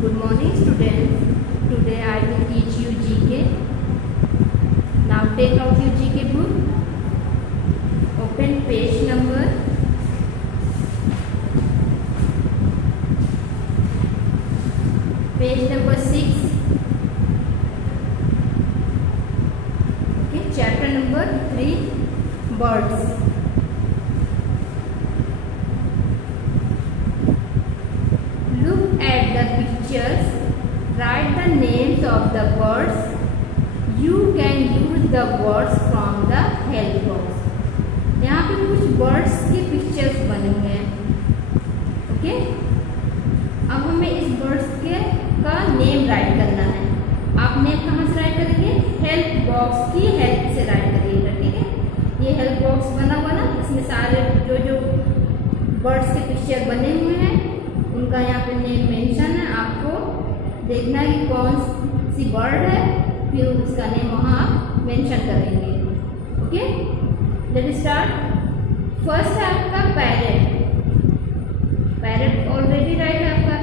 Good morning students. Today I will teach you GK. Now take out your GK book. Open page number 6. Okay, chapter number 3, birds. Look at the pictures. Write the names of the birds. You can use the words from the help box. यहाँ पे कुछ बर्ड्स के पिक्चर्स बने हुए हैं. ओके, अब हमें इस बर्ड्स के का नेम राइट करना है. आप नेम कहाँ से राइट करेंगे? हेल्प बॉक्स की हेल्प से राइट करिएगा. ठीक है, ये हेल्प बॉक्स बना हुआ ना, इसमें सारे जो बर्ड्स के पिक्चर बने हुए हैं उनका यहाँ पे नेम मेंशन है. आपको देखना है कि कौन सी बर्ड है, फिर उसका नेम वहाँ आप मेंशन करेंगे. Okay, let start. फर्स्ट है आपका पैरेट. पैरेट ऑलरेडी राइट है आपका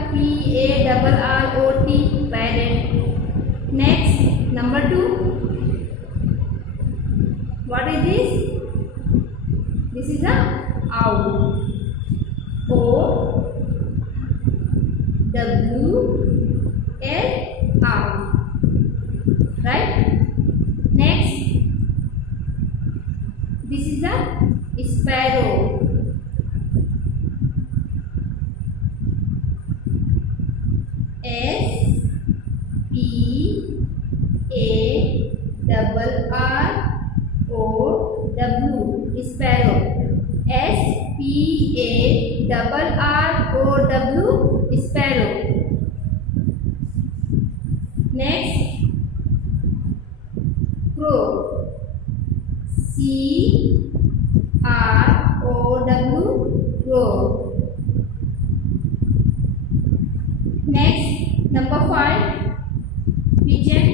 PARROT, parrot. Next number 2. What is this? This is a owl. OWL, owl. Right? Next, this is a sparrow. SPARROW, sparrow. SPARROW, sparrow. Next, crow. CROW, crow. Next, number 5, pigeon.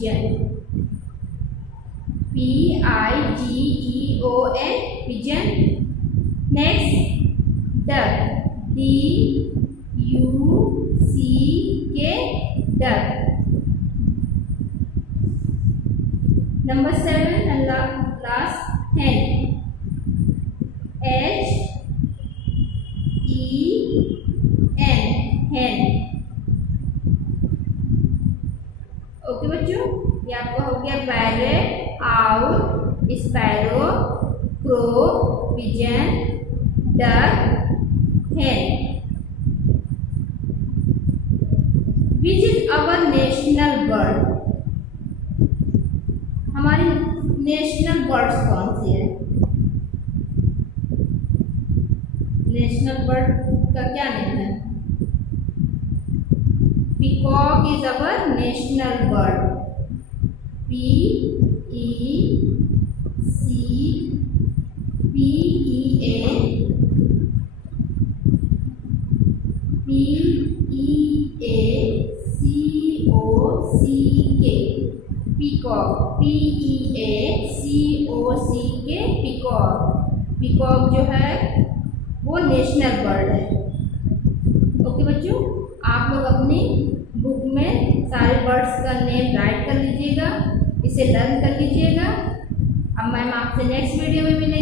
PIGEON, PIGEON, pigeon. Next, duck. DUCK, duck. Number 7 and last, hen. HEN, hen. Okay बच्चों, ये आपका हो गया parrot, owl, sparrow, crow, pigeon, duck, hen. Which is our national bird? हमारी national birds कौन सी है? National bird का क्या नेम है? Peacock is our national bird. PEACOCK, PEACOCK, peacock. Peacock जो है वो नेशनल बर्ड है. ओके बच्चों, आप लोग अपनी बुक में सारे बर्ड्स का नेम राइट कर लीजिएगा, इसे लर्न कर लीजिएगा. अब मैम आपसे नेक्स्ट वीडियो में मिलेंगे.